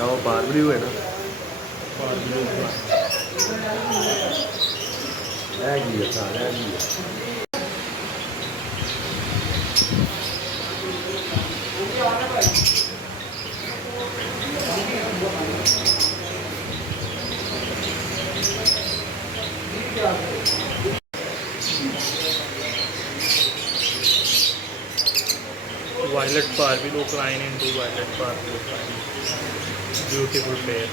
वो बारबरी हुए ना हैगी है सारा हैगी है Violet Barbie look line into Violet Barbie look line. Beautiful pair.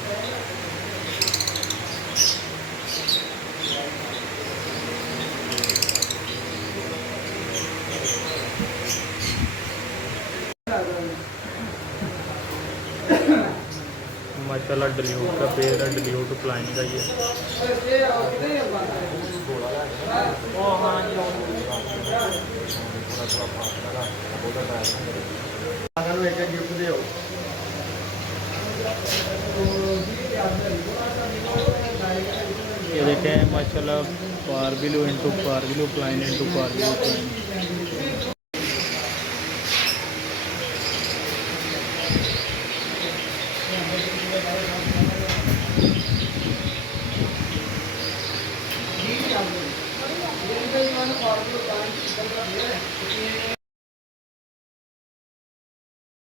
माशाल्लाह डल्यूट का पेयर है, डल्यूट प्लाइन का ये। ये देखें माशाल्लाह बारबिलो इंटू बारबिलो प्लाइन इंटू बारबिलो प्लाइन।